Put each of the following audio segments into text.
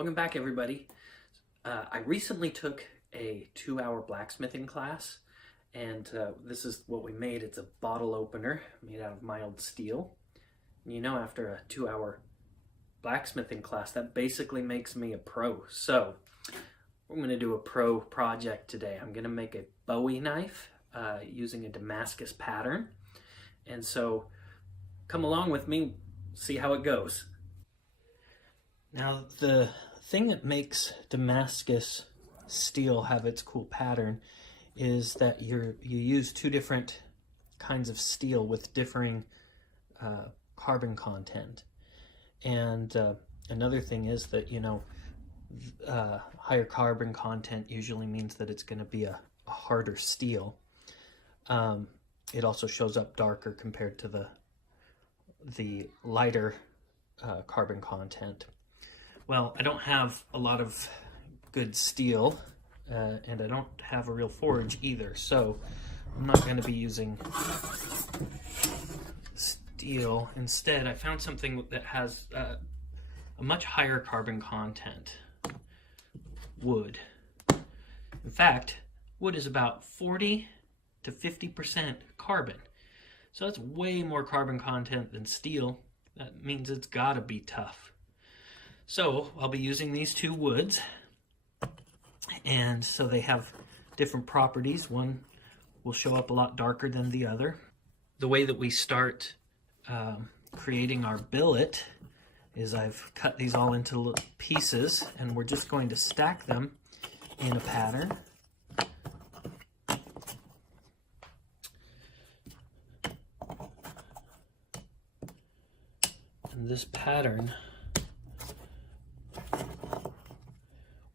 Welcome back, everybody. I recently took a 2-hour blacksmithing class, and this is what we made. It's a bottle opener made out of mild steel. And you know, after a 2-hour blacksmithing class, that basically makes me a pro. So we're going to do a pro project today. I'm going to make a Bowie knife using a Damascus pattern. And so come along with me, see how it goes. Now, the thing that makes Damascus steel have its cool pattern is that you use two different kinds of steel with differing carbon content. And another thing is that, higher carbon content usually means that it's going to be a harder steel. It also shows up darker compared to the lighter carbon content. Well, I don't have a lot of good steel, and I don't have a real forge either, so I'm not going to be using steel. Instead, I found something that has a much higher carbon content: wood. In fact, wood is about 40 to 50% carbon, so that's way more carbon content than steel. That means it's got to be tough. So I'll be using these two woods, and so they have different properties. One will show up a lot darker than the other. The way that we start creating our billet is I've cut these all into little pieces, and we're just going to stack them in a pattern. And this pattern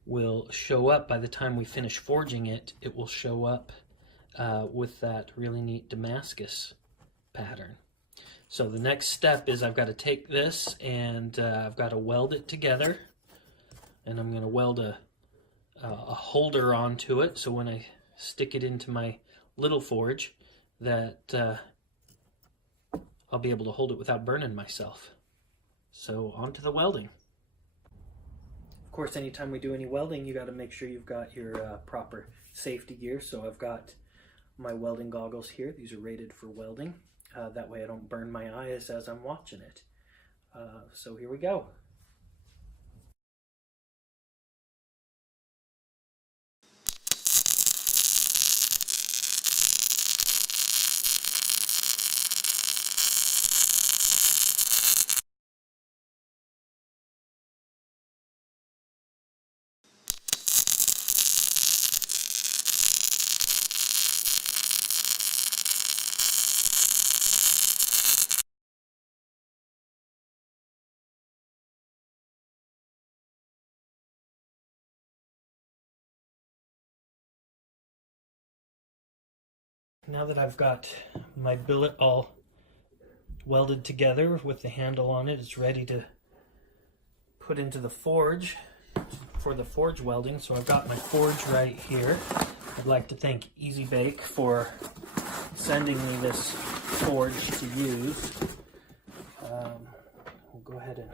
will show up by the time we finish forging it. It will show up with that really neat Damascus pattern. So the next step is I've got to take this and I've got to weld it together, and I'm going to weld a holder onto it, so when I stick it into my little forge that I'll be able to hold it without burning myself. So on to the welding. Of course, anytime we do any welding, you got to make sure you've got your proper safety gear. So I've got my welding goggles here. These are rated for welding. That way I don't burn my eyes as I'm watching it. So here we go. Now that I've got my billet all welded together with the handle on it, it's ready to put into the forge for the forge welding. So I've got my forge right here. I'd like to thank Easy Bake for sending me this forge to use. We'll go ahead and,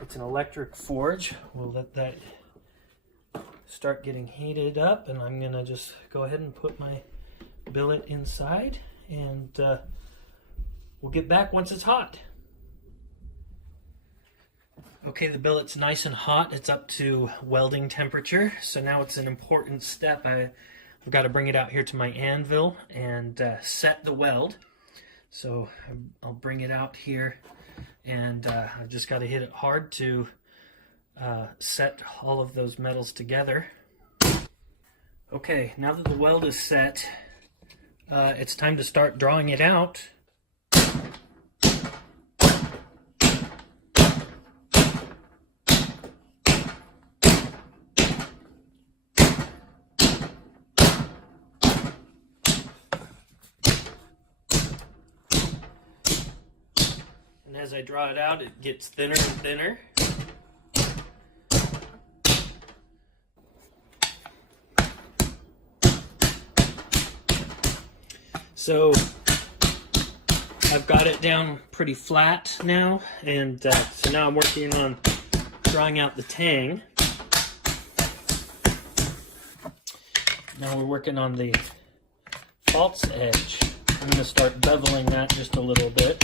it's an electric forge. We'll let that start getting heated up, and I'm gonna just go ahead and put my billet inside, and we'll get back once it's hot. Okay, the billet's nice and hot. It's up to welding temperature, so now it's an important step. I've got to bring it out here to my anvil and set the weld. So I'll bring it out here, and I've just got to hit it hard to set all of those metals together. Okay, now that the weld is set, it's time to start drawing it out. And as I draw it out, it gets thinner and thinner. So I've got it down pretty flat now, and so now I'm working on drawing out the tang. Now we're working on the false edge. I'm going to start beveling that just a little bit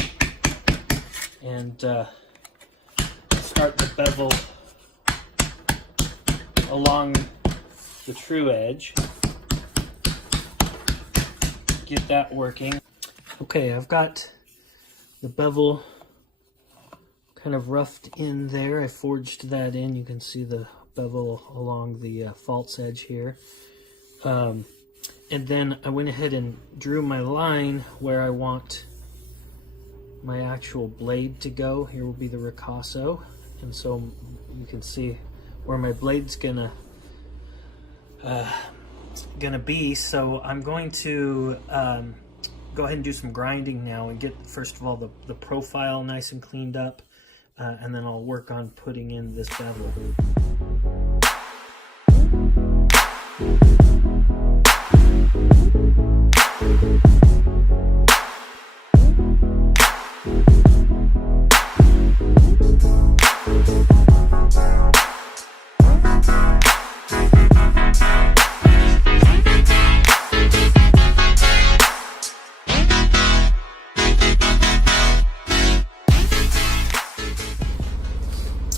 and start the bevel along the true edge. Get that working. Okay, I've got the bevel kind of roughed in there. I forged that in. You can see the bevel along the false edge here. And then I went ahead and drew my line where I want my actual blade to go. Here will be the ricasso. And so you can see where my blade's gonna be. So I'm going to go ahead and do some grinding now and get, first of all, the profile nice and cleaned up. And then I'll work on putting in this bevel.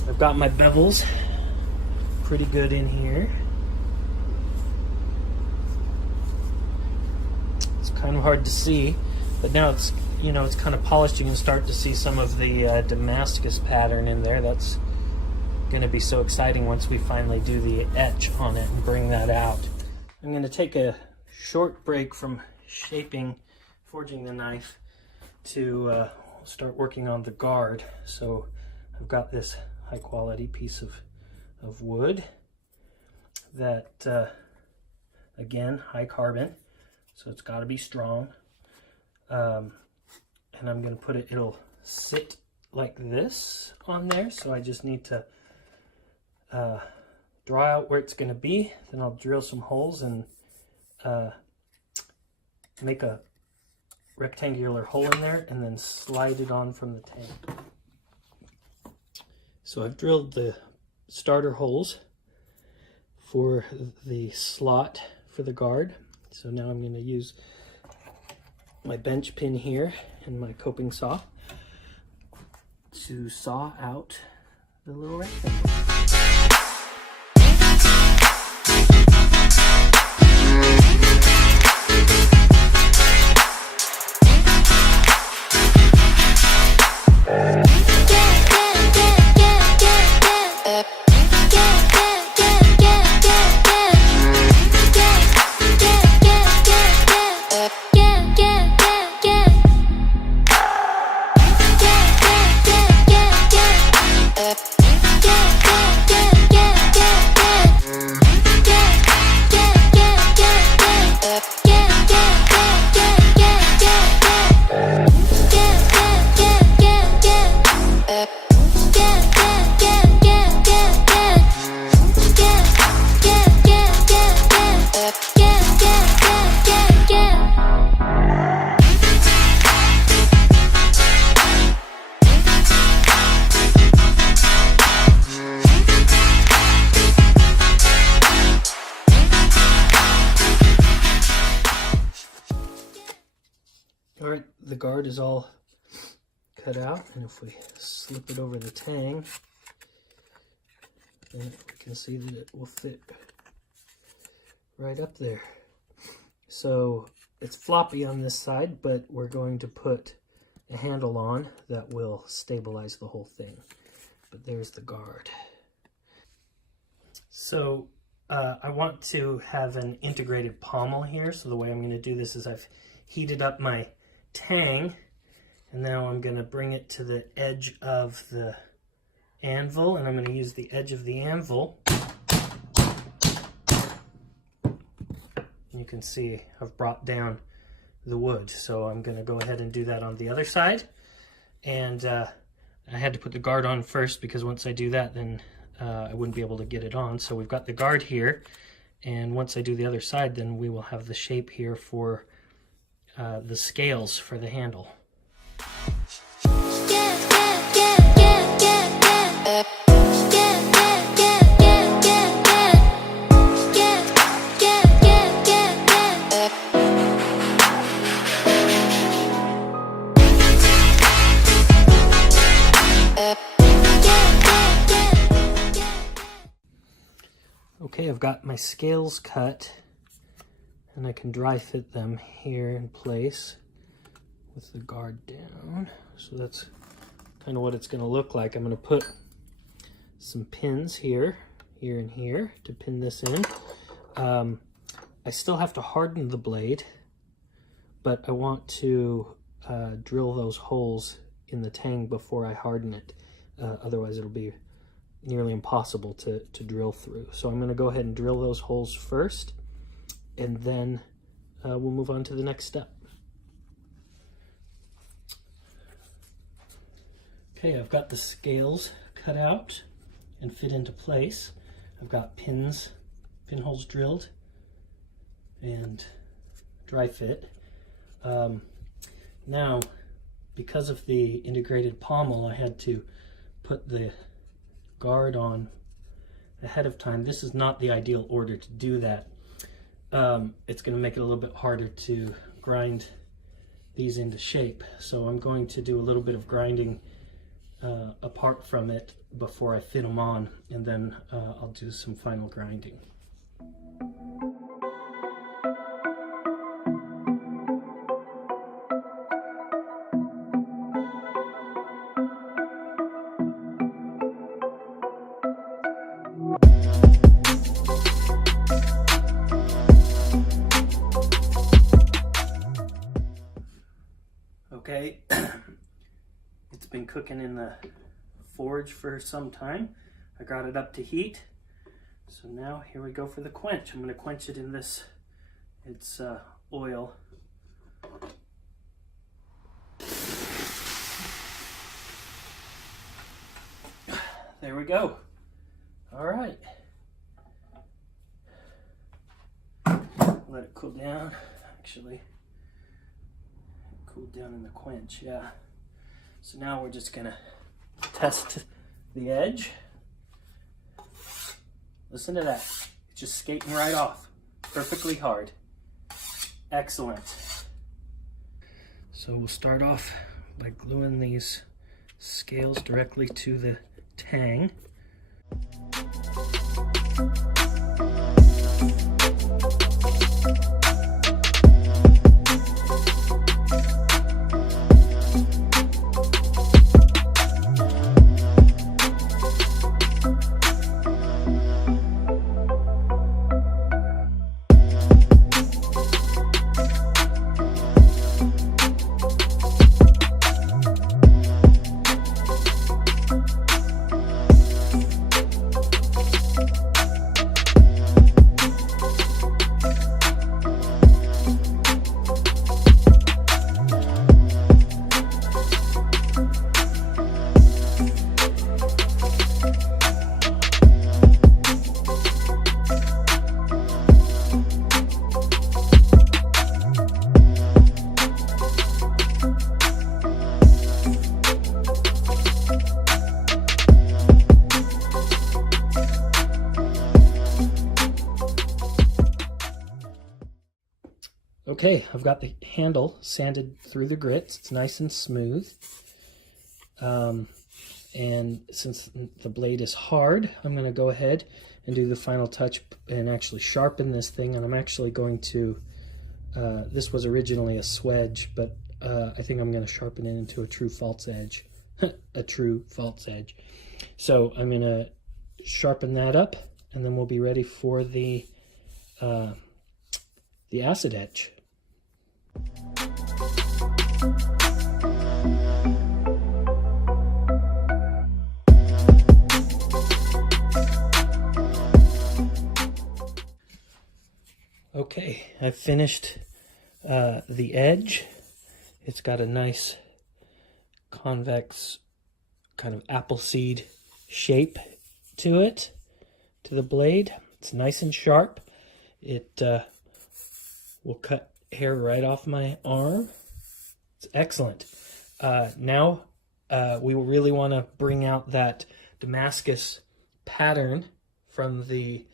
I've got my bevels pretty good in here. It's kind of hard to see, but now it's, you know, it's kind of polished. You can start to see some of the Damascus pattern in there. That's going to be so exciting once we finally do the etch on it and bring that out. I'm going to take a short break from forging the knife to start working on the guard. So I've got this high quality piece of wood that again, high carbon, so it's got to be strong, and I'm going to put it, it'll sit like this on there, so I just need to draw out where it's going to be, then I'll drill some holes and make a rectangular hole in there and then slide it on from the tank. So I've drilled the starter holes for the slot for the guard. So now I'm going to use my bench pin here and my coping saw to saw out the little rectangle. Alright, the guard is all cut out, and if we slip it over the tang, then we can see that it will fit right up there. So it's floppy on this side, but we're going to put a handle on that will stabilize the whole thing. But there's the guard. So I want to have an integrated pommel here, so the way I'm going to do this is I've heated up my tang, and now I'm going to bring it to the edge of the anvil, and I'm going to use the edge of the anvil. You can see I've brought down the wood, so I'm going to go ahead and do that on the other side. And I had to put the guard on first, because once I do that, then I wouldn't be able to get it on. So we've got the guard here, and once I do the other side, then we will have the shape here for the scales for the handle. Yeah. Okay, I've got my scales cut, and I can dry fit them here in place with the guard down. So that's kind of what it's going to look like. I'm going to put some pins here, and here to pin this in. I still have to harden the blade, but I want to drill those holes in the tang before I harden it. Otherwise it'll be nearly impossible to drill through. So I'm going to go ahead and drill those holes first, and then we'll move on to the next step. Okay, I've got the scales cut out and fit into place. I've got pinholes drilled and dry fit. Now, because of the integrated pommel, I had to put the guard on ahead of time. This is not the ideal order to do that. It's going to make it a little bit harder to grind these into shape. So I'm going to do a little bit of grinding apart from it before I fit them on, and then I'll do some final grinding. Okay, it's been cooking in the forge for some time. I got it up to heat. So now here we go for the quench. I'm going to quench it in this, it's oil. There we go. All right. Let it cool down. Actually, cooled down in the quench, yeah. So now we're just gonna test the edge. Listen to that. It's just skating right off. Perfectly hard. Excellent. So we'll start off by gluing these scales directly to the tang. Okay, I've got the handle sanded through the grits. It's nice and smooth. And since the blade is hard, I'm going to go ahead and do the final touch and actually sharpen this thing. And I'm actually going to, this was originally a swedge, but I think I'm going to sharpen it into a true false edge. A true false edge. So I'm going to sharpen that up, and then we'll be ready for the acid etch. Okay, I've finished the edge. It's got a nice convex kind of apple seed shape to it, to the blade. It's nice and sharp. It will cut hair right off my arm. It's excellent. Now we really want to bring out that Damascus pattern from the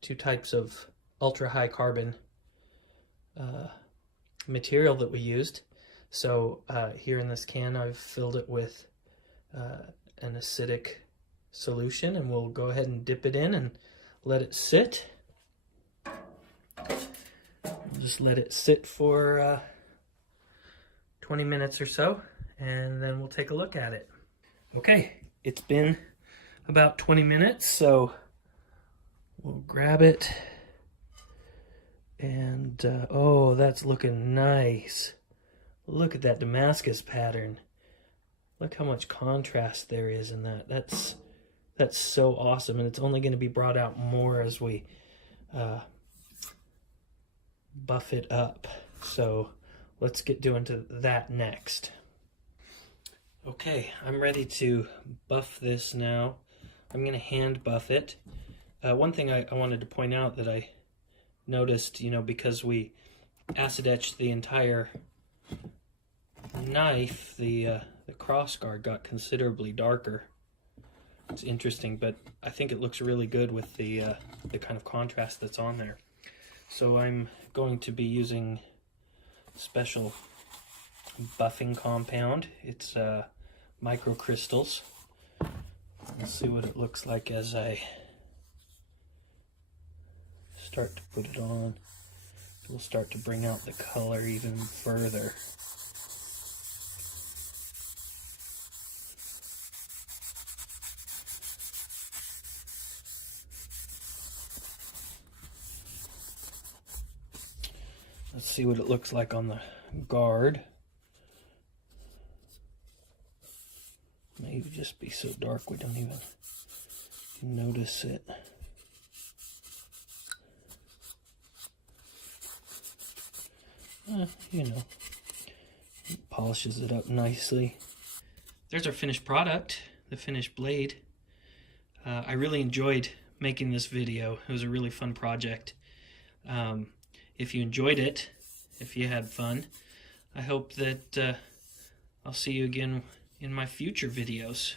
two types of ultra high carbon material that we used. So here in this can I've filled it with an acidic solution, and we'll go ahead and dip it in and let it sit. We'll just let it sit for 20 minutes or so, and then we'll take a look at it. Okay, it's been about 20 minutes, so we'll grab it. And, oh, that's looking nice. Look at that Damascus pattern. Look how much contrast there is in that. That's so awesome, and it's only going to be brought out more as we buff it up. So let's get doing to that next. Okay, I'm ready to buff this now. I'm going to hand buff it. One thing I wanted to point out that I noticed, because we acid etched the entire knife, the cross guard got considerably darker. It's interesting, but I think it looks really good with the kind of contrast that's on there. So I'm going to be using special buffing compound. It's microcrystals. Let's see what it looks like as I start to put it on. We'll start to bring out the color even further. Let's see what it looks like on the guard. Maybe just be so dark we don't even notice it. It polishes it up nicely. There's our finished product, the finished blade. I really enjoyed making this video. It was a really fun project. If you enjoyed it, if you had fun, I hope that I'll see you again in my future videos.